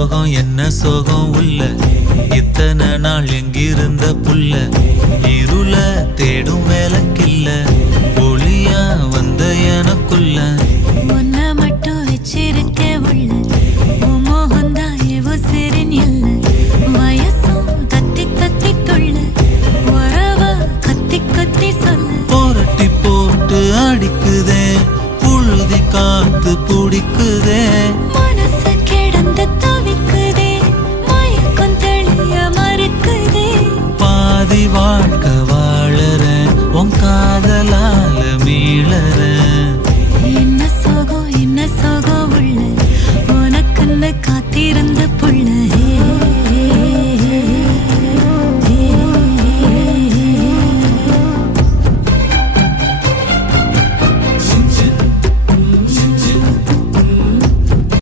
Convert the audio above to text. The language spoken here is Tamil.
சோகம் என்ன சோகம் உள்ள இத்தனை நாள் எங்கிருந்த புல்ல இருள தேடும் வேலைக்கில்ல ஒளியா வந்த எனக்குள்ள உன்னை மட்டும் வச்சிருக்க உள்ள உன் மோகந்தான் எவோ சிறின் எல்ல வயசும் கத்தி கத்தி கொள்ள உறவ கத்தி கத்தி சொல்ல போரட்டி போட்டு அடிக்குதே புழுதி காத்து பிடிக்குதே